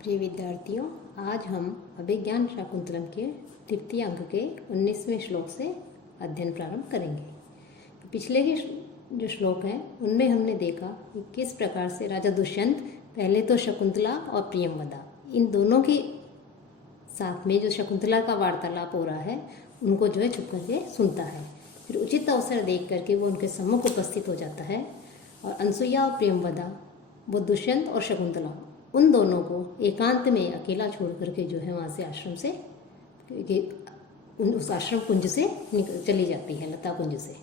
प्रिय विद्यार्थियों, आज हम अभिज्ञान शाकुंतलम के तृतीय अंक के 19वें श्लोक से अध्ययन प्रारंभ करेंगे। पिछले के जो श्लोक हैं उनमें हमने देखा कि किस प्रकार से राजा दुष्यंत पहले तो शकुंतला और प्रियंवदा इन दोनों के साथ में जो शकुंतला का वार्तालाप हो रहा है उनको जो है छुप करके सुनता है। फिर उचित अवसर देख करके वो उनके सम्मुख उपस्थित हो जाता है और अनसुईया और प्रियंवदा वो दुष्यंत और शकुंतला उन दोनों को एकांत में अकेला छोड़ करके जो है वहाँ से आश्रम से उस आश्रम कुंज से निकल चली जाती है, लता कुंज से।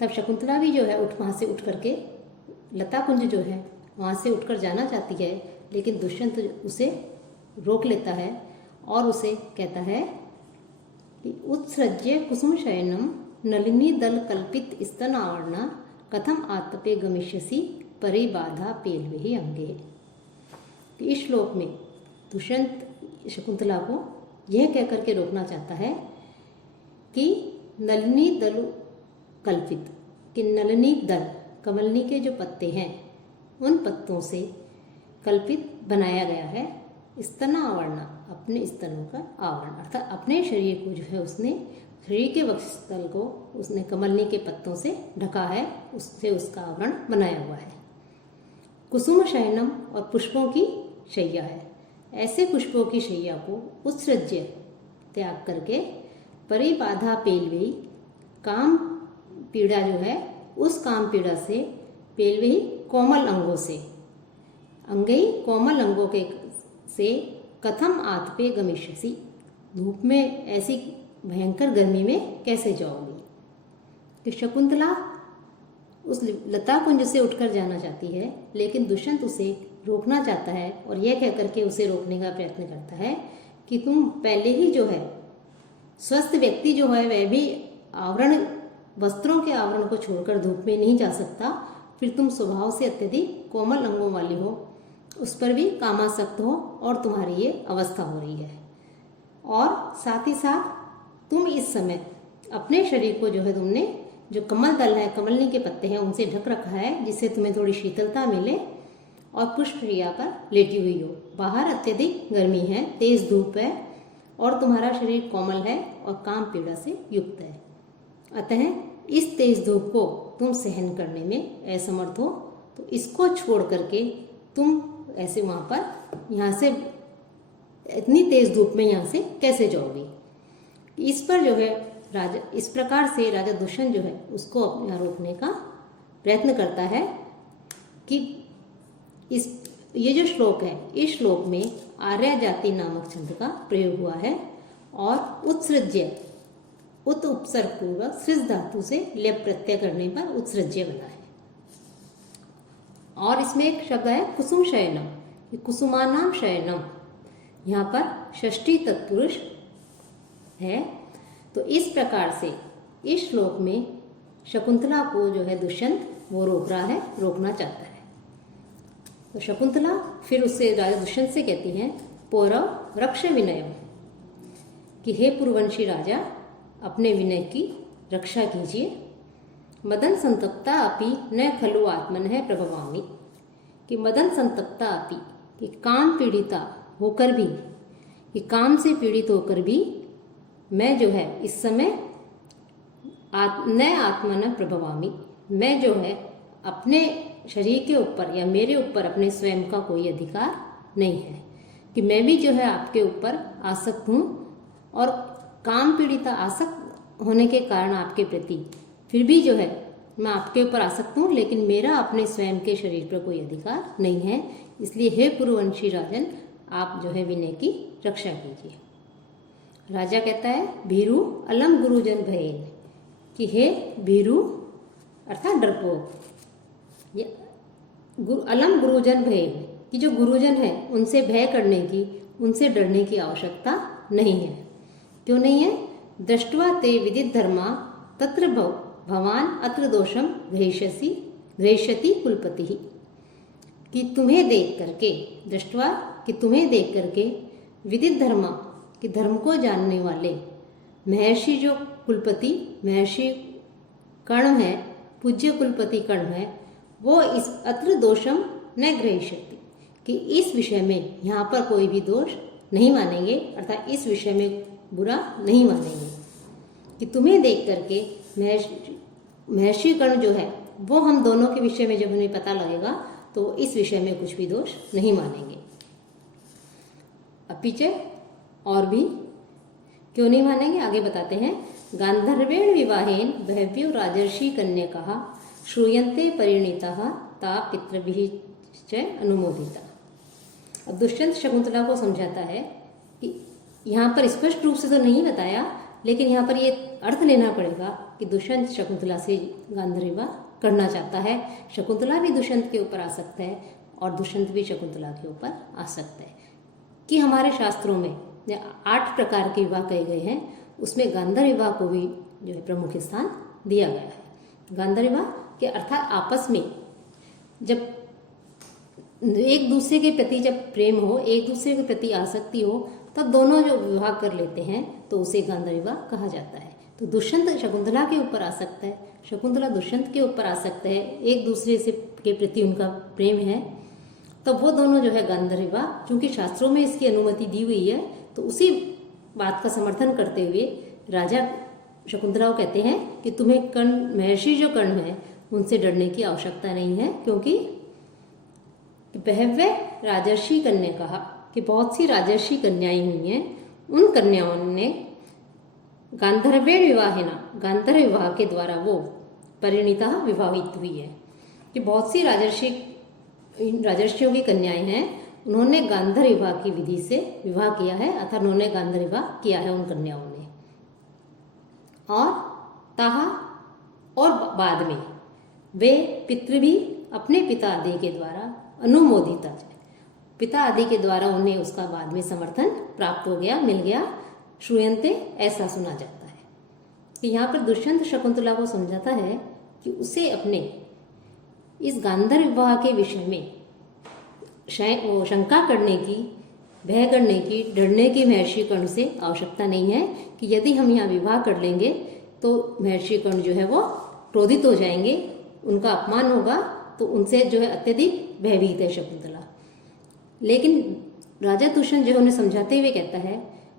तब शकुंतला भी जो है वहाँ से उठ करके लता कुंज जो है वहाँ से उठकर जाना चाहती है, लेकिन दुष्यंत उसे रोक लेता है और उसे कहता है कि उत्सृज्य कुसुम शयनम नलिनी दल कल्पित स्तन आवरणा कथम आतपे गमिष्यसि परिबाधा पेलवे ही अंगे। इस श्लोक में दुष्यंत शकुंतला को यह कह करके रोकना चाहता है कि नलिनी दल कल्पित, कि नलिनी दल कमलनी के जो पत्ते हैं उन पत्तों से कल्पित बनाया गया है स्तन आवरण, अपने स्तनों का आवरण, अर्थात अपने शरीर को जो है उसने शरीर के वक्षस्थल को उसने कमलनी के पत्तों से ढका है, उससे उसका आवरण बनाया हुआ है। कुसुम शयनम और पुष्पों की शैया है, ऐसे पुष्पों की शैया को उत्सृज्य त्याग करके परिबाधा पेलवेई काम पीड़ा जो है उस काम पीड़ा से पेलवेई कोमल अंगों से अंगई कोमल अंगों के से कथम आतपे गमिष्यसि, धूप में ऐसी भयंकर गर्मी में कैसे जाओगी। कि शकुंतला उस लता कुंज से उठकर जाना चाहती है, लेकिन दुष्यंत उसे रोकना चाहता है और यह कह करके उसे रोकने का प्रयत्न करता है कि तुम पहले ही जो है स्वस्थ व्यक्ति जो है वह भी आवरण वस्त्रों के आवरण को छोड़कर धूप में नहीं जा सकता, फिर तुम स्वभाव से अत्यधिक कोमल अंगों वाली हो, उस पर भी कामासक्त हो और तुम्हारी ये अवस्था हो रही है। और साथ ही साथ तुम इस समय अपने शरीर को जो है तुमने जो कमल दल है, कमलनी के पत्ते हैं, उनसे ढक रखा है जिससे तुम्हें थोड़ी शीतलता मिले और पुष्प क्रिया पर लेटी हुई हो। बाहर अत्यधिक गर्मी है, तेज धूप है और तुम्हारा शरीर कोमल है और काम पीड़ा से युक्त है। अतः इस तेज धूप को तुम सहन करने में असमर्थ हो, तो इसको छोड़ करके तुम ऐसे वहाँ पर यहाँ से इतनी तेज धूप में यहाँ से कैसे जाओगी। इस पर जो है राजा इस प्रकार से राजा दुष्यंत जो है उसको अपने यहाँ रोकने का प्रयत्न करता है कि ये जो श्लोक है इस श्लोक में आर्या जाति नामक छंद का प्रयोग हुआ है और उत्सृज्य उत उपसर्ग पूर्वक सृज धातु से लेप प्रत्यय करने पर उत्सृज्य बना है। और इसमें एक शब्द है कुसुम शयनम, कुसुमानाम शयनम, यहाँ पर षष्ठी तत्पुरुष है। तो इस प्रकार से इस श्लोक में शकुंतला को जो है दुष्यंत वो रोकना चाहता है। तो शकुंतला फिर उससे राजा दुष्यंत से कहती हैं पौरव रक्ष विनयम, कि हे पूर्ववंशी राजा अपने विनय की रक्षा कीजिए। मदन संतप्ता अपि न खलु आत्मन है प्रभवामी, कि मदन संतप्ता अपि, कि काम पीड़िता होकर भी, कि काम से पीड़ित होकर भी मैं जो है इस समय न आत्मन प्रभवामी, मैं जो है अपने शरीर के ऊपर या मेरे ऊपर अपने स्वयं का कोई अधिकार नहीं है, कि मैं भी जो है आपके ऊपर आसक्त हूँ और काम पीड़िता आसक्त होने के कारण आपके प्रति फिर भी जो है मैं आपके ऊपर आसक्त हूँ, लेकिन मेरा अपने स्वयं के शरीर पर कोई अधिकार नहीं है। इसलिए हे पूर्ववंशी राजन आप जो है विनय की रक्षा कीजिए। राजा कहता है भीरु अलम गुरुजन भयेन, कि हे भीरु अर्थात डरपोक, अलम गुरुजन भयेन, कि जो गुरुजन है उनसे भय करने की, उनसे डरने की आवश्यकता नहीं है। क्यों नहीं है। दृष्ट्वा ते विदित धर्मा तत्र भवान अत्र दोषम घ्रेष्यति कुलपति, कि तुम्हें देख करके दृष्ट्वा, कि तुम्हें देख करके विदित धर्मा, कि धर्म को जानने वाले महर्षि जो कुलपति महर्षि कर्ण है, पूज्य कुलपति कर्ण है, वो इस अत्र दोषम न ग्रहिष्यति, कि इस विषय में यहाँ पर कोई भी दोष नहीं मानेंगे, अर्थात इस विषय में बुरा नहीं मानेंगे कि तुम्हें देख करके महर्षि कर्ण जो है वो हम दोनों के विषय में जब उन्हें पता लगेगा तो इस विषय में कुछ भी दोष नहीं मानेंगे। अब पीछे और भी क्यों नहीं मानेंगे आगे बताते हैं। गांधर्वेण विवाहेन बहव्यो राजर्षि कन्यकाः श्रूयन्ते परिणीताः ता पितृभिश्च अनुमोदिता। अब दुष्यंत शकुंतला को समझाता है कि यहाँ पर स्पष्ट रूप से तो नहीं बताया, लेकिन यहाँ पर ये अर्थ लेना पड़ेगा कि दुष्यंत शकुंतला से गांधर्व विवाह करना चाहता है। शकुंतला भी दुष्यंत के ऊपर आसक्त है और दुष्यंत भी शकुंतला के ऊपर आसक्त है कि हमारे शास्त्रों में 8 प्रकार के विवाह कहे गए हैं, उसमें गांधर्व विवाह को भी जो है प्रमुख स्थान दिया गया है। गांधर्व विवाह के अर्थात आपस में जब एक दूसरे के प्रति जब प्रेम हो, एक दूसरे के प्रति आसक्ति हो, तब दोनों जो विवाह कर लेते हैं तो उसे गांधर्व विवाह कहा जाता है। तो दुष्यंत शकुंतला के ऊपर आसक्त है, शकुंतला दुष्यंत के ऊपर आसक्त है, एक दूसरे से के प्रति उनका प्रेम है, तो वो दोनों जो है गांधर्व विवाह, चूंकि शास्त्रों में इसकी अनुमति दी हुई है, तो उसी बात का समर्थन करते हुए राजा शकुंतला को कहते हैं कि तुम्हें कर्ण महर्षि जो कर्ण है उनसे डरने की आवश्यकता नहीं है, क्योंकि बहव्य राजर्षि कन्या कहा कि बहुत सी राजर्षि कन्याएं हुई हैं, उन कन्याओं ने गांधर्वेण विवाहेना गांधर्व विवाह के द्वारा वो परिणीता विवाहित हुई है कि बहुत सी राजर्षियों की कन्याएं हैं, उन्होंने गांधर्व विवाह की विधि से विवाह किया है, अर्थात उन्होंने गांधर्व विवाह किया है उन कन्याओं ने। और ताहा और बाद में वे पितृ भी अपने पिता आदि के द्वारा अनुमोदिता, पिता आदि के द्वारा उन्हें उसका बाद में समर्थन प्राप्त हो गया, मिल गया। श्रूयन्ते ऐसा सुना जाता है कि यहाँ पर दुष्यंत शकुंतला को समझाता है कि उसे अपने इस गांधर्व विवाह के विषय में शंका करने की, भय करने की, डरने की महर्षि कर्ण से आवश्यकता नहीं है कि यदि हम यहाँ विवाह कर लेंगे तो महर्षि कर्ण जो है वो क्रोधित हो जाएंगे, उनका अपमान होगा, तो उनसे जो है अत्यधिक भयभीत है शकुंतला। लेकिन राजा दुष्यंत जो उन्हें समझाते हुए कहता है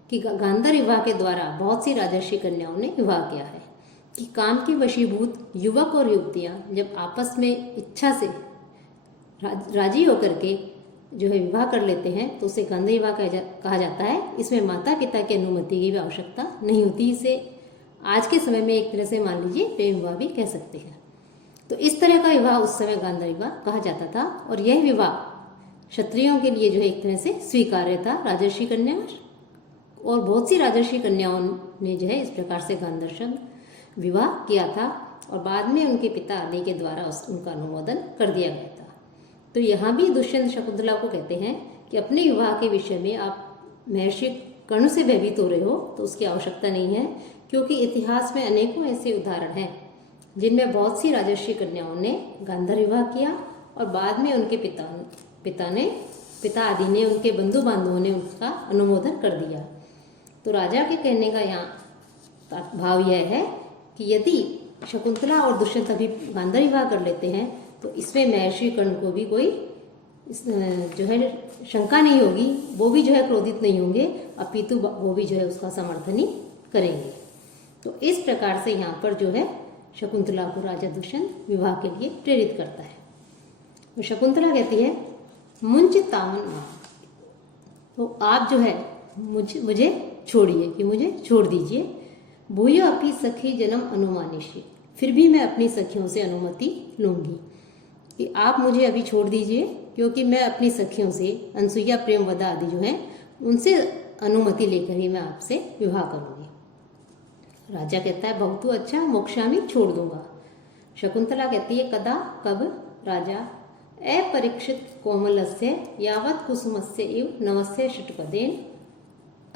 कि गांधर्व विवाह के द्वारा बहुत सी राजर्षि कन्याओं ने विवाह किया है कि काम के वशीभूत युवक और युवतियां जब आपस में इच्छा से राजी होकर के जो है विवाह कर लेते हैं तो उसे गांधर्व विवाह कहा जाता है। इसमें माता पिता की अनुमति की भी आवश्यकता नहीं होती। इसे आज के समय में एक तरह से मान लीजिए प्रेम विवाह भी कह सकते हैं। तो इस तरह का विवाह उस समय गांधर्व विवाह कहा जाता था और यह विवाह क्षत्रियों के लिए जो है एक तरह से स्वीकार्य था। राजर्षि कन्या और बहुत सी राजर्षि कन्याओं ने जो है इस प्रकार से गांधर्व विवाह किया था और बाद में उनके पिता आदि के द्वारा उनका अनुमोदन कर दिया गया था। तो यहाँ भी दुष्यंत शकुंतला को कहते हैं कि अपने विवाह के विषय में आप महर्षि कर्ण से भयभीत हो रहे हो तो उसकी आवश्यकता नहीं है, क्योंकि इतिहास में अनेकों ऐसे उदाहरण हैं जिनमें बहुत सी राजर्षि कन्याओं ने गांधर्व विवाह किया और बाद में उनके पिता आदि ने, उनके बंधु बांधवों ने उसका अनुमोदन कर दिया। तो राजा के कहने का यहाँ भाव यह है कि यदि शकुंतला और दुष्यंत अभी गांधर्व विवाह कर लेते हैं तो इसमें महर्षि कर्ण को भी कोई जो है शंका नहीं होगी, वो भी जो है क्रोधित नहीं होंगे, अपितु वो भी जो है उसका समर्थन ही करेंगे। तो इस प्रकार से यहाँ पर जो है शकुंतला को राजा दुष्यंत विवाह के लिए प्रेरित करता है। तो शकुंतला कहती है मुंच तावन मां, तो आप जो है मुझे छोड़िए, कि मुझे छोड़ दीजिए। भूयो अपनी सखी जन्म अनुमानिशी, फिर भी मैं अपनी सखियों से अनुमति लूंगी कि आप मुझे अभी छोड़ दीजिए, क्योंकि मैं अपनी सखियों से अनसुईया प्रेमवदा आदि जो हैं उनसे अनुमति लेकर ही मैं आपसे विवाह करूंगी। राजा कहता है बहुतु अच्छा, मोक्षामी, छोड़ दूंगा। शकुंतला कहती है कदा, कब। राजा अपरीक्षित कोमलस्य यावत् कुसुमस्य इव नवस्य षट्पदेन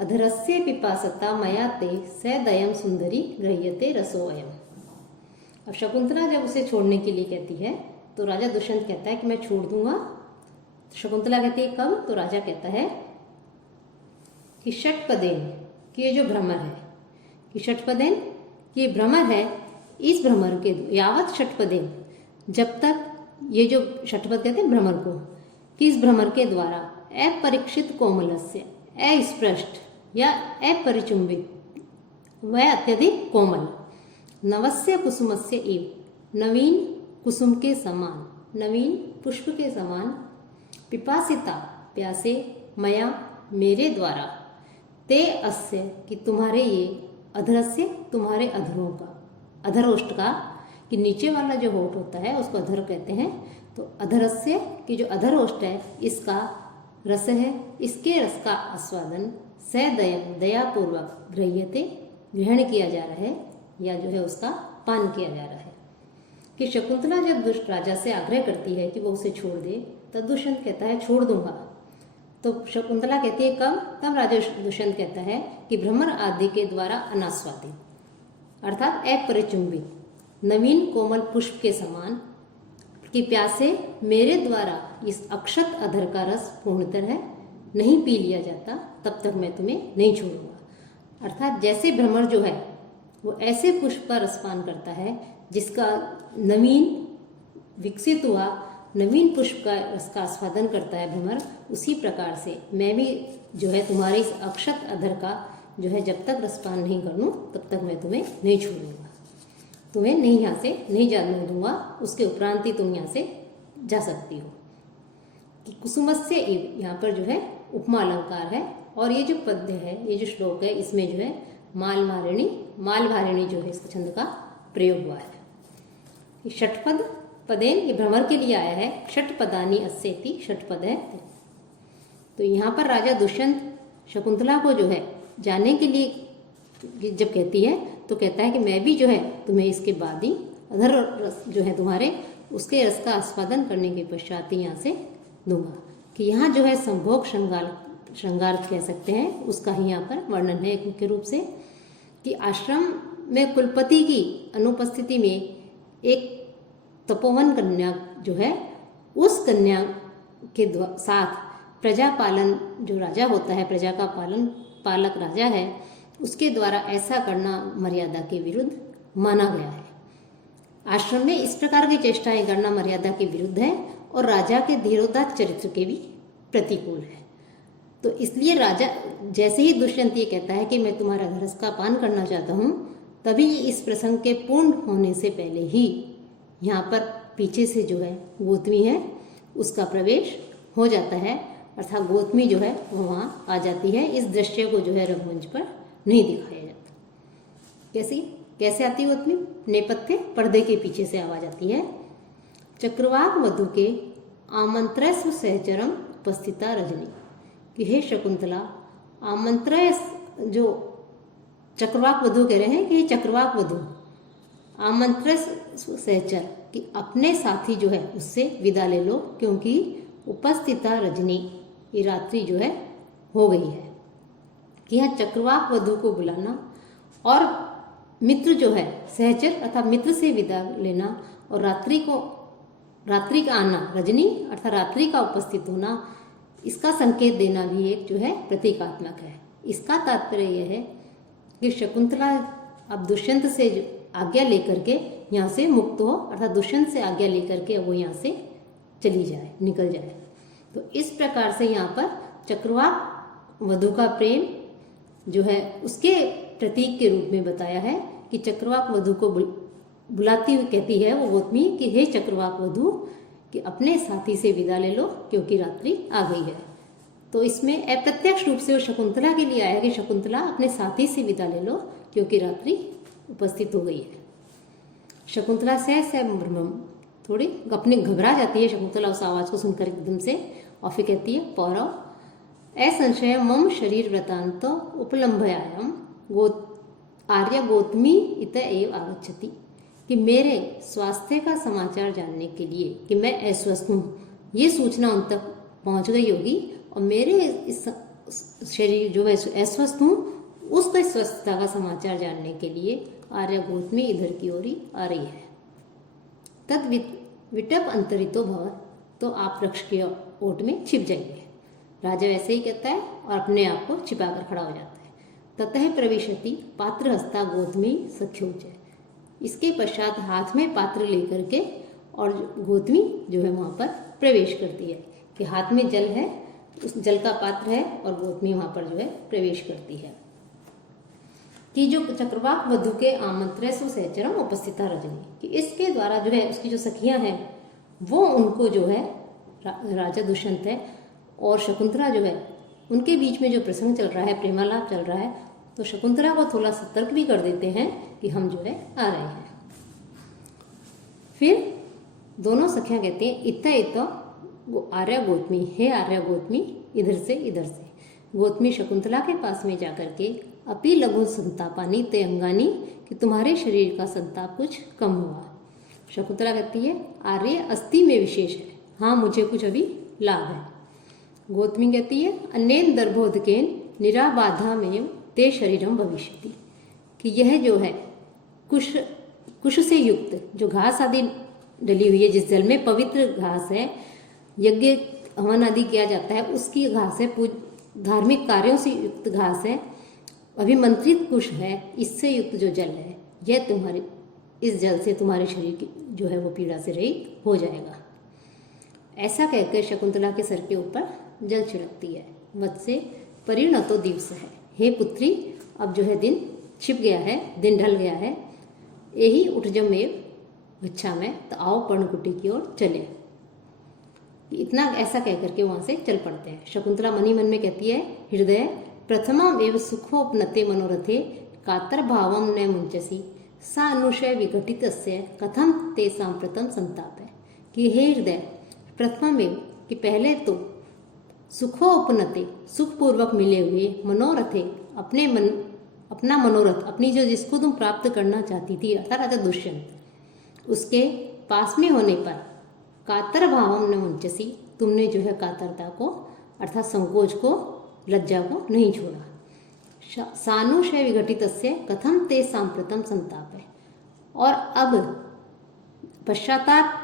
अधरस्य पिपासता मया ते सदयम सुंदरी गृह्यते रसोयम। अब शकुंतला जब उसे छोड़ने के लिए कहती है तो राजा दुष्यंत कहता है कि मैं छोड़ दूंगा। शकुंतला कहती है कब, तो राजा कहता है कि षट्पदेन, कि ये जो भ्रमर है, कि षट्पदेन ये भ्रमर है, इस भ्रमर के यावत षट्पदेन, जब तक ये जो षट्पद कहते हैं भ्रमर को, कि इस भ्रमर के द्वारा अपरीक्षित कोमलस्य, अस्पृष्ट या अपरिचुंबित वह अत्यधिक कोमल, नवस्य कुसुमस्य इव, नवीन कुसुम के समान, नवीन पुष्प के समान, पिपासिता प्यासे, मया मेरे द्वारा, ते अस्य कि तुम्हारे ये, अधरस्य तुम्हारे अधरों का, अधरोष्ट का कि नीचे वाला जो होठ होता है उसको अधर कहते हैं, तो अधरस्य की जो अधरोष्ट है इसका रस है, इसके रस का आस्वादन सदयन दयापूर्वक गृह्यते ग्रहण किया जा रहा है या जो है उसका पान किया जा रहा है। कि शकुंतला जब दुष्ट राजा से आग्रह करती है कि वो उसे छोड़ दे, तब दुष्यंत कहता है छोड़ दूंगा। तो शकुंतला कहती है कब? तब राजा दुष्यंत कहता है कि भ्रमर आदि के द्वारा अनास्वादित अर्थात अपरिचुंबित नवीन कोमल पुष्प के समान कि प्यासे मेरे द्वारा इस अक्षत अधर का रस पूर्णतः है नहीं पी लिया जाता, तब तक मैं तुम्हें नहीं छोड़ूंगा। अर्थात जैसे भ्रमर जो है वो ऐसे पुष्प का रसपान करता है जिसका नवीन विकसित हुआ नवीन पुष्प का रस का आस्वादन करता है भ्रमर, उसी प्रकार से मैं भी जो है तुम्हारे इस अक्षत अधर का जो है जब तक रसपान नहीं कर लूँ तब तक मैं तुम्हें नहीं छोड़ूंगा, तुम्हें नहीं यहाँ से नहीं जाने दूंगा, उसके उपरांत ही तुम यहाँ से जा सकती हो। कि कुसुमस्य इव यहाँ पर जो है उपमा अलंकार है, और ये जो पद्य है, ये जो श्लोक है, इसमें जो है मालभारिणी जो है इसका छंद का प्रयोग हुआ है। षटपद पदेन ये भ्रमर के लिए आया है, षटपदानी अस्येति षटपद है। तो यहाँ पर राजा दुष्यंत शकुंतला को जो है जाने के लिए जब कहती है तो कहता है कि मैं भी जो है तुम्हें इसके बाद ही अधर रस जो है तुम्हारे उसके रस का आस्वादन करने के पश्चात ही यहाँ से दूंगा। कि यहाँ जो है संभोग श्रृंगार कह सकते हैं, उसका ही यहाँ पर वर्णन है मुख्य रूप से। कि आश्रम में कुलपति की अनुपस्थिति में एक तपोवन कन्या जो है, उस कन्या के साथ प्रजा पालन जो राजा होता है, प्रजा का पालक राजा है, उसके द्वारा ऐसा करना मर्यादा के विरुद्ध माना गया है। आश्रम में इस प्रकार की चेष्टाएं करना मर्यादा के विरुद्ध है और राजा के धीरोदात्त चरित्र के भी प्रतिकूल है। तो इसलिए राजा जैसे ही दुष्यंत ये कहता है कि मैं तुम्हारा रस का पान करना चाहता हूँ, तभी इस प्रसंग के पूर्ण होने से पहले ही यहाँ पर पीछे से जो है गौतमी है उसका प्रवेश हो जाता है, अर्थात गौतमी जो है वो वहाँ आ जाती है। इस दृश्य को जो है रंगमंच पर नहीं दिखाया जाता। कैसे आती है गौतमी? नेपथ्य पर्दे के पीछे से आवाज आती है। चक्रवाक वधु के आमंत्रस्व सहचरम उपस्थिता रजनी, कि हे शकुंतला, आमंत्रय जो चक्रवाक वधु कह रहे हैं कि चक्रवाक वधु आमंत्रय सहचर कि अपने साथी जो है उससे विदा ले लो, क्योंकि उपस्थिता रजनी ये रात्रि जो है हो गई है। कि यहाँ चक्रवाक वधु को बुलाना और मित्र जो है सहचर अर्थात मित्र से विदा लेना और रात्रि का आना, रजनी अर्थात रात्रि का उपस्थित होना, इसका संकेत देना भी एक जो है प्रतीकात्मक है। इसका तात्पर्य यह है कि शकुंतला अब दुष्यंत से आज्ञा लेकर के यहाँ से मुक्त हो, अर्थात दुष्यंत से आज्ञा लेकर के वो यहाँ से चली जाए, निकल जाए। तो इस प्रकार से यहाँ पर चक्रवाक वधु का प्रेम जो है उसके प्रतीक के रूप में बताया है। कि चक्रवाक वधु को बुलाती हुई कहती है वो गौतमी कि हे चक्रवाक वधु, कि अपने साथी से विदा ले लो क्योंकि रात्रि आ गई है। तो इसमें अप्रत्यक्ष रूप से वो शकुंतला के लिए आया कि शकुंतला अपने साथी से विदा ले लो क्योंकि रात्रि उपस्थित हो गई है। शकुंतला से थोड़ी अपनी घबरा जाती है शकुंतला उस आवाज को सुनकर एकदम से, और फिर कहती है पौरव असंशय मम शरीर वृतांत उपलम्भयाम आर्य गौतमी इत एव आगच्छति, कि मेरे स्वास्थ्य का समाचार जानने के लिए कि मैं अस्वस्थ हूँ ये सूचना उन तक पहुँच गई होगी, और मेरे इस शरीर जो है अस्वस्थ हूँ उसका स्वस्थता का समाचार जानने के लिए आर्य गौतमी इधर की ओर ही आ रही है। तद विटप अंतरितो भव, तो आप वृक्ष के ओट में छिप जाइए। राजा ऐसे ही कहता है और अपने आप को छिपाकर खड़ा हो जाता है। ततः प्रविशति पात्र हस्ता गौतमी सख्योच, इसके पश्चात हाथ में पात्र लेकर के और गौतमी जो है वहाँ पर प्रवेश करती है। कि हाथ में जल है, उस जल का पात्र है और गौतमी वहां पर जो है प्रवेश करती है कि जो चक्रवाक वधु के आमंत्रण सुसहचरम उपस्थिता रजनी, कि इसके द्वारा जो है उसकी जो सखियां हैं वो उनको जो है राजा दुष्यंत है और शकुंतला जो है उनके बीच में जो प्रसंग चल रहा है, प्रेमालाप चल रहा है, तो शकुंतला को थोड़ा सतर्क भी कर देते हैं कि हम जो है आ रहे हैं। फिर दोनों सखियां कहती हैं इत आर्या गौतमी, हे आर्या गौतमी, इधर से इधर से। गौतमी शकुंतला के पास में जाकर के अपी लघु संतापानी ते अंगानी, कि तुम्हारे शरीर का संताप कुछ कम हुआ। शकुंतला कहती है आर्य अस्थि में विशेष है, हाँ मुझे कुछ अभी लाभ है। गौतमी कहती है अन्येन दर्भोदकेन निराबाधा में ते शरीरम भविष्यति, कि यह जो है कुश से युक्त जो घास आदि डली हुई है, जिस जल में पवित्र घास है, यज्ञ हवन आदि किया जाता है उसकी घास है, धार्मिक कार्यों से युक्त घास है, अभिमंत्रित कुश है, इससे युक्त जो जल है, यह तुम्हारे इस जल से तुम्हारे शरीर की जो है वो पीड़ा से रहित हो जाएगा। ऐसा कहकर शकुंतला के सर के ऊपर जल छिड़कती है। वत्से परिणतो दिवस है, हे पुत्री अब जो है दिन छिप गया है, दिन ढल गया है, यही उठजमेव गच्छा में, तो आओ पर्णकुटी की ओर चले। इतना ऐसा कह करके वहां से चल पड़ते हैं। शकुंतला मनी मन में कहती है हृदय प्रथमा एव सुखोपनते मनोरथे कातर भावम न मुंचसी सा अनुशय विघटित कथम ते सांप्रतम संताप है, कि हे हृदय प्रथमा में, कि पहले तो सुखोपनते सुखपूर्वक मिले हुए मनोरथे अपने मन, अपना मनोरथ, अपनी जो जिसको तुम प्राप्त करना चाहती थी अर्थात राजा दुष्यंत, उसके पास में होने पर कातर भावम न मुंचसी, तुमने जो है कातरता को अर्थात संकोच को, लज्जा को नहीं छोड़ा। सानुशय विघटित कथम ते सांप्रतम संताप है, और अब पश्चाताप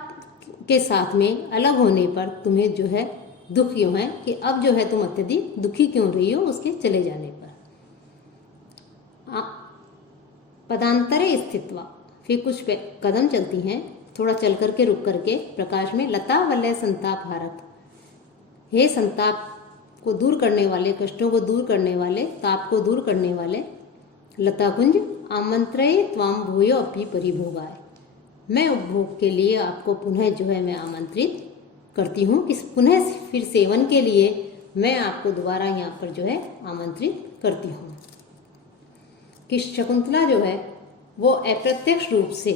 के साथ में अलग होने पर तुम्हें जो है दुख क्यों है, कि अब जो है तुम अत्यधिक दुखी क्यों रही हो उसके चले जाने पर। पदांतरे स्थित्वा, फिर कुछ कदम चलती हैं, थोड़ा चल करके रुक करके प्रकाश में लता वलय संताप हारत, हे संताप को दूर करने वाले, कष्टों को दूर करने वाले, ताप को दूर करने वाले लता कुंज, आमंत्रये त्वाम भूयो अपि परिभोगाय, मैं उपभोग के लिए आपको पुनः जो है मैं आमंत्रित करती हूँ, कि पुनः फिर सेवन के लिए मैं आपको दोबारा यहाँ पर जो है आमंत्रित करती हूँ। कि शकुंतला जो है वो अप्रत्यक्ष रूप से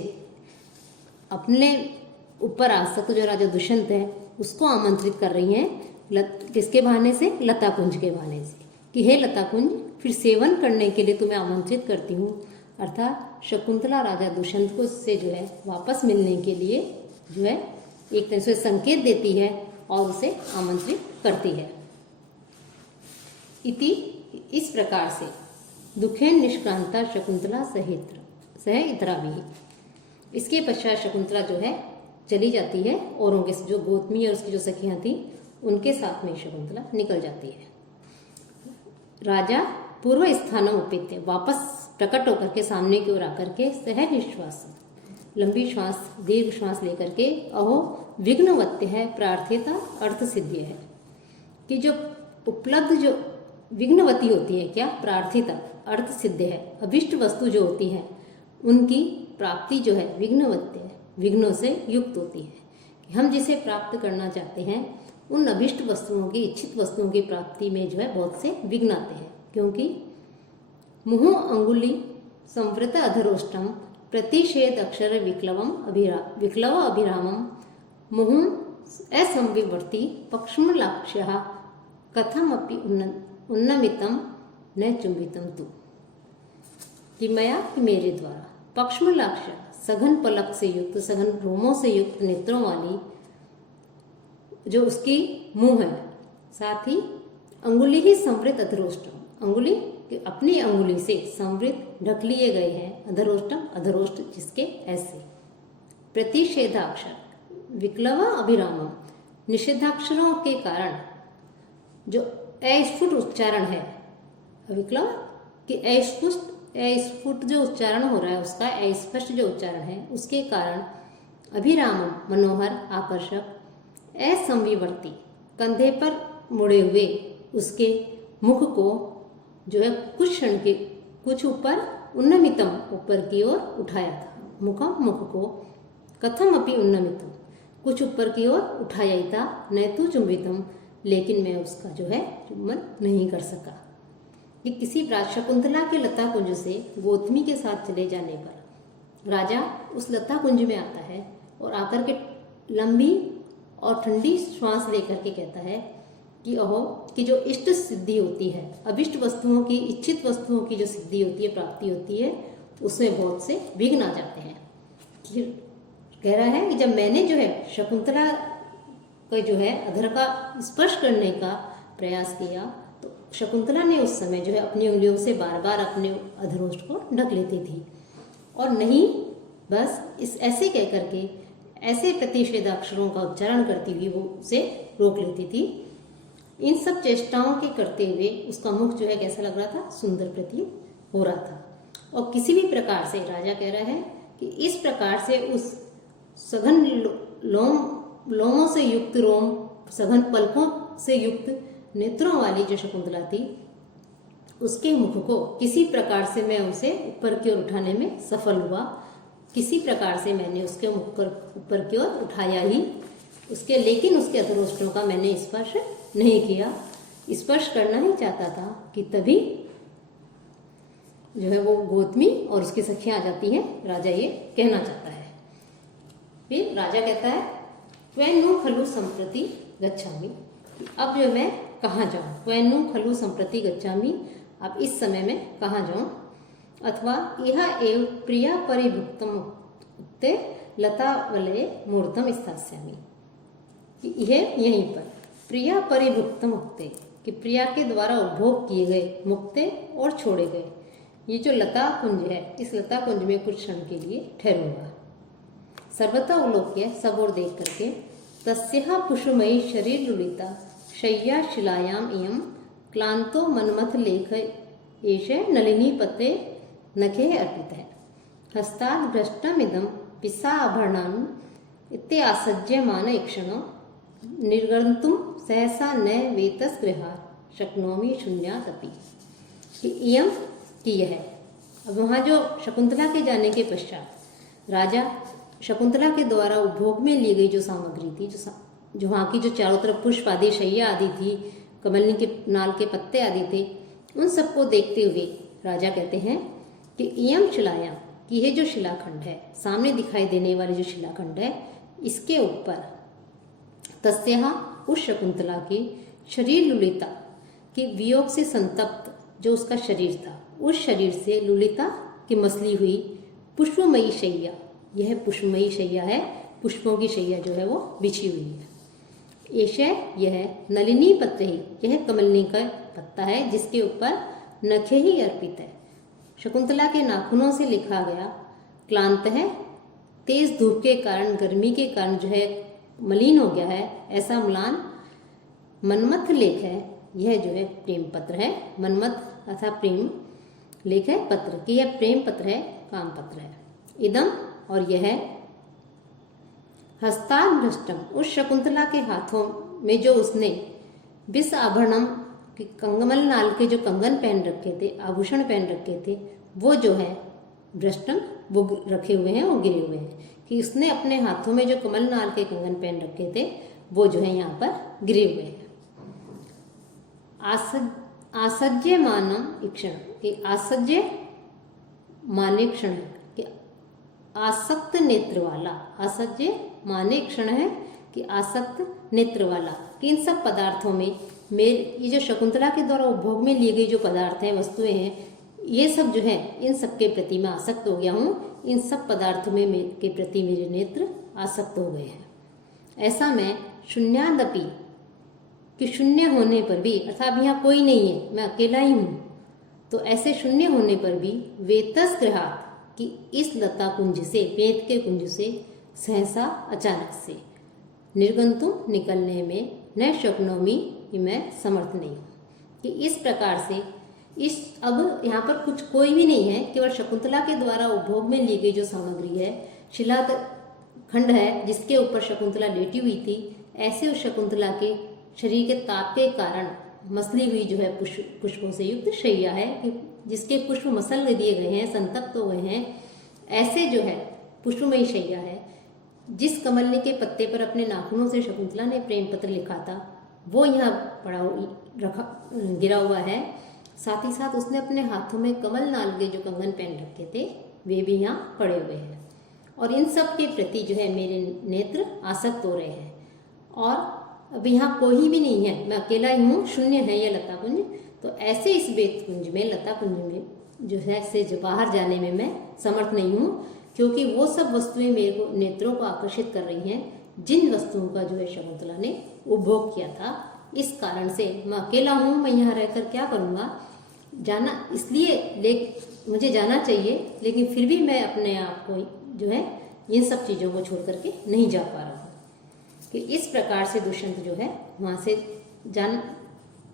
अपने ऊपर आसक्त जो राजा दुष्यंत है उसको आमंत्रित कर रही हैं, किसके बहाने से, लता कुंज के बहाने से, कि हे लता कुंज फिर सेवन करने के लिए तुम्हें आमंत्रित करती हूँ। अर्थात शकुंतला राजा दुष्यंत को से जो है वापस मिलने के लिए जो है एक तरह से संकेत देती है और उसे आमंत्रित करती है। इति इस प्रकार से दुखेन निष्क्रांता शकुंतला सह इतरा भी, इसके पश्चात शकुंतला जो है चली जाती है, औरों के जो गौतमी और उसकी जो सखियां थी उनके साथ में शकुंतला निकल जाती है। राजा पूर्व स्थानम उपेत्य, वापस प्रकट होकर के सामने की ओर आकर के सहज निश्वास, लंबी श्वास, दीर्घ श्वास लेकर के अहो विघ्नवत्य है प्रार्थिता अर्थ सिद्धि है, कि जो उपलब्ध जो विघ्नवती होती है, क्या प्रार्थिता अर्थ सिद्ध है, अभिष्ट वस्तु जो होती है उनकी प्राप्ति जो है विघ्नवत्य है, विघ्नों से युक्त होती है। हम जिसे प्राप्त करना चाहते हैं उन अभिष्ट वस्तुओं की, इच्छित वस्तुओं की प्राप्ति में जो है बहुत से विघ्न आते हैं, क्योंकि मुहुः अंगुली संवृत अधरोष्टम प्रतिषेध अक्षर विक्लव अभिरामम मुहुः असंविवर्ती पक्ष्मलाक्ष्यः कथमपि उन्नमितम न चुंबितम तु, कि मया, कि मेरे द्वारा, पक्ष्मलाक्ष्य सघन पलक से युक्त, सघन रोमों से युक्त नेत्रों वाली जो उसकी मुंह है, साथ ही अंगुली ही संवृत अधरोष्टम, अंगुली अपनी अंगुली से संवृत ढक लिए गए हैं, अधरोष्टम अधरोष्ट जिसके ऐसे, प्रतिषेधाक्षर विक्लव अभिरामम, निषेधाक्षरों के कारण जो अस्फुट उच्चारण है, विक्लव कि अस्फुट जो उच्चारण हो रहा है उसका अस्पष्ट जो उच्चारण है उसके कारण अभिरामम मनोहर आकर्षक, असंविवर्ती कंधे पर मुड़े हुए उसके मुख को जो है कुछ क्षण के कुछ ऊपर उन्नमितम ऊपर की ओर उठाया था। मुखम मुख को कथम अपि उन्नमितम कुछ ऊपर की ओर उठाया ही था। नैतु चुंबितम लेकिन मैं उसका जो है चुम्बन नहीं कर सका। कि किसी शकुंतला के लता कुंज से गौतमी के साथ चले जाने पर राजा उस लता कुंज में आता है और आकर के लंबी और ठंडी श्वास लेकर के कहता है कि अहो कि जो इष्ट सिद्धि होती है, अभिष्ट वस्तुओं की, इच्छित वस्तुओं की जो सिद्धि होती है, प्राप्ति होती है, उसमें बहुत से विघ्न आ जाते हैं। कह रहा है कि जब मैंने जो है शकुंतला का जो है अधर का स्पर्श करने का प्रयास किया तो शकुंतला ने उस समय जो है अपनी उंगलियों से बार बार अपने अधरोष्ट को ढक लेती थी और नहीं बस इस ऐसे कह करके ऐसे प्रतिषेधाक्षरों का उच्चारण करती हुई वो उसे रोक लेती थी। इन सब चेष्टाओं के करते हुए उसका मुख जो है कैसा लग रहा था, सुंदर प्रतीत हो रहा था। और किसी भी प्रकार से राजा कह रहा है कि इस प्रकार से उस सघन लोमों से युक्त रोम, सघन पलकों से युक्त नेत्रों वाली जो शकुंतला थी उसके मुख को किसी प्रकार से मैं उसे ऊपर की ओर उठाने में सफल हुआ। किसी प्रकार से मैंने उसके मुख पर ऊपर की ओर उठाया ही उसके, लेकिन उसके अधरोष्ठों का मैंने स्पर्श नहीं किया। स्पर्श करना ही चाहता था कि तभी जो है वो गौतमी और उसकी सखियां आ जाती हैं। राजा ये कहना चाहता है। फिर राजा कहता है त्वैनु खलु संप्रति गच्छामि, अब जो मैं कहाँ जाऊँ। त्वैनु खलु संप्रति गच्छामि, अब इस समय में कहाँ जाऊँ। अथवा यह एव प्रिया परिभुक्तम उक्ते लता वलये मूर्धम स्थास्यामि, यह यहीं पर प्रिया परिभुक्तम उक्ते कि प्रिया के द्वारा उपभोग किए गए, मुक्ते और छोड़े गए ये जो लता कुंज है, इस लता कुंज में कुछ क्षण के लिए ठहरूंगा। सर्वथा अवलोक्य सब और देख करके तस्या पुष्पमयी शरीर लुलिता शय्या शिलायाम इयम क्लांतो मनमथ लेख एष नलिनी पते नखे अर्पित है। हस्ताद भ्रष्टमिदम पिसा आभरणान इत्यासज्यमान ईक्षण निर्गन्तुम सहसा न वेतस गृहा शक्नोमि शून्यादपि, कि इयम कि यह। अब वहाँ जो शकुंतला के जाने के पश्चात राजा शकुंतला के द्वारा उपभोग में ली गई जो सामग्री थी, जो वहाँ की जो चारों तरफ पुष्प आदि, शैया आदि थी, कमलनी के नाल के पत्ते आदि थे, उन सबको देखते हुए राजा कहते हैं कि इयम शिलायाम, कि यह जो शिलाखंड है, सामने दिखाई देने वाली जो शिलाखंड है, इसके ऊपर तस्या उस शकुंतला के शरीर लुलिता के वियोग से संतप्त जो उसका शरीर था, उस शरीर से लुलिता की मसली हुई पुष्पमयी शैया, यह पुष्पमयी शैया है, पुष्पों की शैया जो है वो बिछी हुई है। एशय यह नलिनी पत्र ही, यह कमलनी का पत्ता है जिसके ऊपर नखे ही अर्पित है। शकुंतला के नाखूनों से लिखा गया क्लांत है, तेज धूप के कारण, गर्मी के कारण जो है मलिन हो गया है, ऐसा म्लान मनमथ लेख है। यह जो है प्रेम पत्र है, मनमथ अर्थात प्रेम लेख है पत्र, कि यह प्रेम पत्र है, काम पत्र है। इदम और यह हस्ताभ्रष्टम, उस शकुंतला के हाथों में जो उसने विष आभरणम कि कंगमल नाल के जो कंगन पहन रखे थे, आभूषण पहन रखे थे, वो जो है भ्रष्टम वो रखे हुए हैं, वो गिरे हुए हैं। कि उसने अपने हाथों में जो कमल नाल के कंगन पहन रखे थे वो जो है यहाँ पर गिरे हुए हैं। आसज्य मानम इक्षण, कि आसज्य माने क्षण, कि आसक्त नेत्र वाला, आसज्य माने क्षण है कि आसक्त नेत्र वाला, कि इन सब पदार्थों में ये जो शकुंतला के द्वारा उपभोग में लिए गए जो पदार्थ हैं, वस्तुएं हैं, ये सब जो है इन सब के प्रति मैं आसक्त हो गया हूँ। इन सब पदार्थों में के प्रति मेरे नेत्र आसक्त हो गए हैं। ऐसा मैं शून्यादपि, कि शून्य होने पर भी, अर्थात यहाँ कोई नहीं है, मैं अकेला ही हूँ, तो ऐसे शून्य होने पर भी वेतस ग्रहात, कि इस लता कुंज से, वेत के कुंज से सहसा अचानक से निर्गंतुम निकलने में न शक्नोमी, कि मैं समर्थ नहीं हूँ। कि इस प्रकार से अब यहाँ पर कुछ कोई भी नहीं है, केवल शकुंतला के द्वारा उपभोग में ली गई जो सामग्री है, शिला खंड है जिसके ऊपर शकुंतला लेटी हुई थी, ऐसे उस शकुंतला के शरीर के ताप के कारण मसली हुई जो है पुष्पों से युक्त शैया है, कि जिसके पुष्प मसल दिए गए हैं, संतप्त हो गए हैं, ऐसे जो है पुष्पमयी शैया है। जिस कमलनी के पत्ते पर अपने नाखूनों से शकुंतला ने प्रेम पत्र लिखा था वो यहाँ गिरा हुआ है। साथ ही साथ उसने अपने हाथों में कमल नाल के जो कंगन पहन रखे थे वे भी यहाँ पड़े हुए हैं, और इन सब के प्रति जो है मेरे नेत्र आसक्त हो रहे हैं। और अब यहाँ कोई भी नहीं है, मैं अकेला ही हूँ, शून्य है यह लता कुंज। तो ऐसे इस बेत कुंज में, लता कुंज में जो है से जो बाहर जाने में मैं समर्थ नहीं हूँ, क्योंकि वो सब वस्तुएं मेरे को नेत्रों को आकर्षित कर रही हैं जिन वस्तुओं का जो है शकुंतला ने उपभोग किया था। इस कारण से मैं अकेला हूँ, मैं यहाँ रहकर क्या करूँगा, जाना इसलिए मुझे जाना चाहिए, लेकिन फिर भी मैं अपने आप को जो है इन सब चीज़ों को छोड़ करके नहीं जा पा रहा हूँ। कि इस प्रकार से दुष्यंत जो है वहाँ से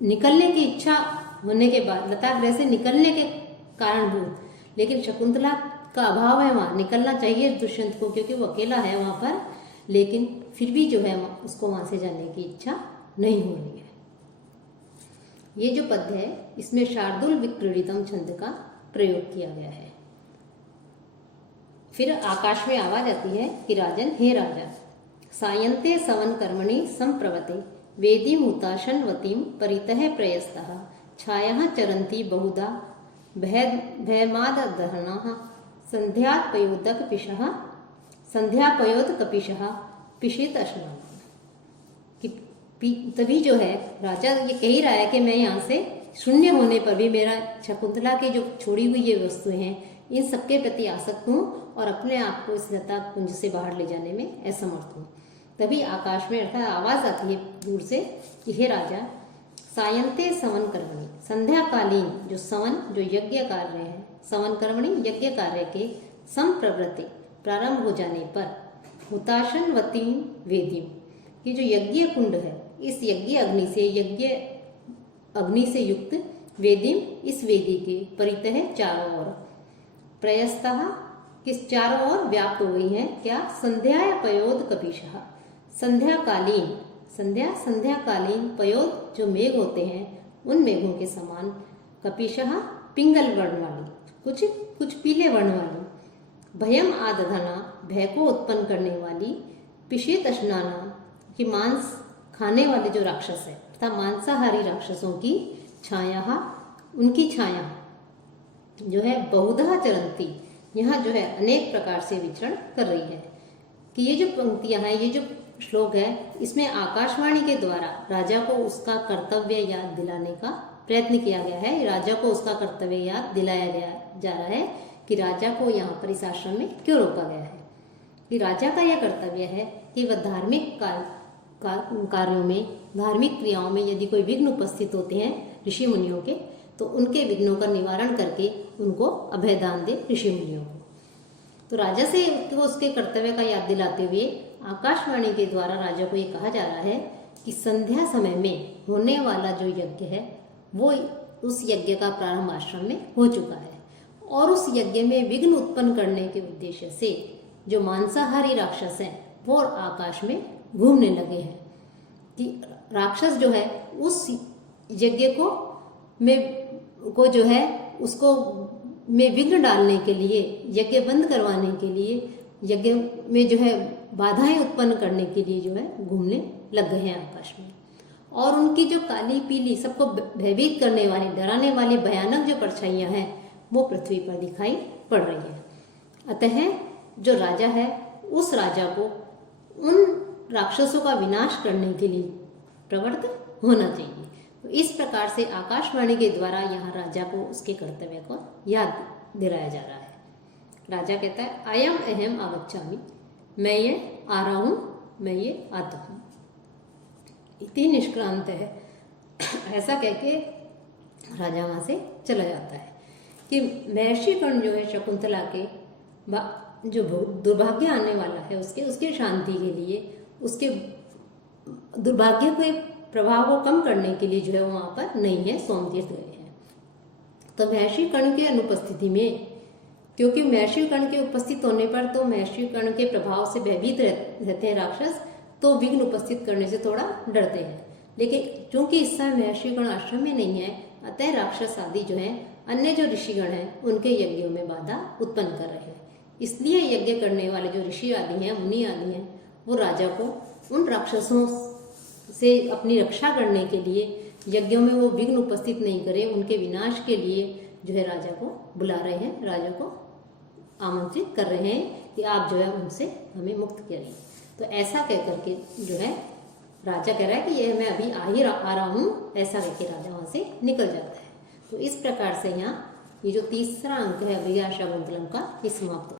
निकलने की इच्छा होने के बाद, लता गृह से निकलने के कारणभूत, लेकिन शकुंतला का अभाव है, वहाँ निकलना चाहिए दुष्यंत को क्योंकि वो अकेला है वहाँ पर, लेकिन फिर भी जो है उसको वहाँ से जाने की इच्छा नहीं हो रही है। ये जो पद्य है इसमें शार्दुल विक्रीडितम छंद का प्रयोग किया गया है। फिर आकाश में आवाज आती है कि राजन, हे राजा, सायंते सवन कर्मणि संप्रवते वेदी हुताशनवतीम परितः प्रयस्तः छाया चरंती बहुधा भयमादहना संध्यापयोद कपिशः पिशित अश्नान। तभी जो है राजा ये कह ही रहा है कि मैं यहाँ से शून्य होने पर भी मेरा शकुंतला की जो छोड़ी हुई ये वस्तुएं हैं इन सबके प्रति आसक्त हूँ और अपने आप को इस लता कुंज से बाहर ले जाने में असमर्थ हूँ। तभी आकाश में अर्थात आवाज आती है दूर से कि हे राजा, सायंते सवन कर्मणि, संध्याकालीन जो सवन जो यज्ञ कार्य है, सवन कर्मणि यज्ञ कार्य के संप्रवृत्ति प्रारंभ हो जाने पर हुताशनवती वेदी की जो यज्ञ कुंड है, इस यज्ञ अग्नि से युक्त वेदी, इस वेदी के परितः चारों ओर प्रयस्तः किस चारों ओर व्याप्त हो गई है क्या, संध्या पयोद कपिशः, संध्याकालीन पयोद जो मेघ होते हैं उन मेघों के समान, कपिशः पिंगल वर्ण वाली, कुछ पीले वर्ण वाली, भयम आदधना भय को उत्पन्न करने वाली, पिशित अश्नाना कि मांस खाने वाले जो राक्षस है अर्थात मांसाहारी राक्षसों की छाया, उनकी छाया जो है बहुधा चरंती, यहाँ जो है अनेक प्रकार से विचरण कर रही है। कि ये जो पंक्तियां हैं, ये जो श्लोक है, इसमें आकाशवाणी के द्वारा राजा को उसका कर्तव्य याद दिलाने का प्रयत्न किया गया है। राजा को उसका कर्तव्य याद दिलाया जा रहा है कि राजा को यहाँ पर इस आश्रम में क्यों रोका गया है। कि राजा का यह कर्तव्य है कि वह धार्मिक कार्यों में, धार्मिक क्रियाओं में यदि कोई विघ्न उपस्थित होते हैं ऋषि मुनियों के, तो उनके विघ्नों का निवारण करके उनको अभयदान दे ऋषि मुनियों को। तो राजा से उसके कर्तव्य का याद दिलाते हुए आकाशवाणी के द्वारा राजा को ये कहा जा रहा है कि संध्या समय में होने वाला जो यज्ञ है वो उस यज्ञ का प्रारंभ आश्रम में हो चुका है, और उस यज्ञ में विघ्न उत्पन्न करने के उद्देश्य से जो मांसाहारी राक्षस हैं वो आकाश में घूमने लगे हैं। कि राक्षस जो है उस यज्ञ को जो है उसको में विघ्न डालने के लिए, यज्ञ बंद करवाने के लिए, यज्ञ में जो है बाधाएं उत्पन्न करने के लिए जो है घूमने लग गए हैं आकाश में। और उनकी जो काली पीली सबको भयभीत करने वाली, डराने वाली भयानक जो परछाइयां हैं वो पृथ्वी पर दिखाई पड़ रही है। अतः जो राजा है उस राजा को उन राक्षसों का विनाश करने के लिए प्रवृत्त होना चाहिए। तो इस प्रकार से आकाशवाणी के द्वारा यहाँ राजा को उसके कर्तव्य को याद दिलाया जा रहा है। राजा कहता है अयम अहम आगच्छामि, मैं ये आ रहा हूँ, मैं ये आता हूँ। इति निष्क्रांत है, ऐसा कह के राजा वहाँ से चला जाता है। कि महर्षि कर्ण जो है शकुंतला के जो दुर्भाग्य आने वाला है उसके शांति के लिए, उसके दुर्भाग्य के प्रभाव को कम करने के लिए जो है वहाँ पर नहीं है, सोमतीर्थ गए हैं। तो महर्षि कर्ण की अनुपस्थिति में, क्योंकि महर्षि कर्ण के उपस्थित होने पर तो महर्षि कर्ण के प्रभाव से भयभीत रहते हैं राक्षस, तो विघ्न उपस्थित करने से थोड़ा डरते हैं। लेकिन चूंकि इस समय महर्षिगण आश्रम में नहीं है, अतः राक्षस आदि जो है अन्य जो ऋषिगण हैं उनके यज्ञों में बाधा उत्पन्न कर रहे हैं। इसलिए यज्ञ करने वाले जो ऋषि आदि हैं, मुनि आदि हैं, वो राजा को उन राक्षसों से अपनी रक्षा करने के लिए यज्ञों में वो विघ्न उपस्थित नहीं करे, उनके विनाश के लिए जो है राजा को बुला रहे हैं, राजा को आमंत्रित कर रहे हैं कि आप जो है उनसे हमें मुक्त करिए। तो ऐसा कह करके जो है राजा कह रहा है कि ये मैं अभी आ रहा हूँ, ऐसा कह के राजा वहाँ से निकल जाता है। तो इस प्रकार से यहाँ ये जो तीसरा अंक है अभिज्ञा शाकुंतलम का, ये समाप्त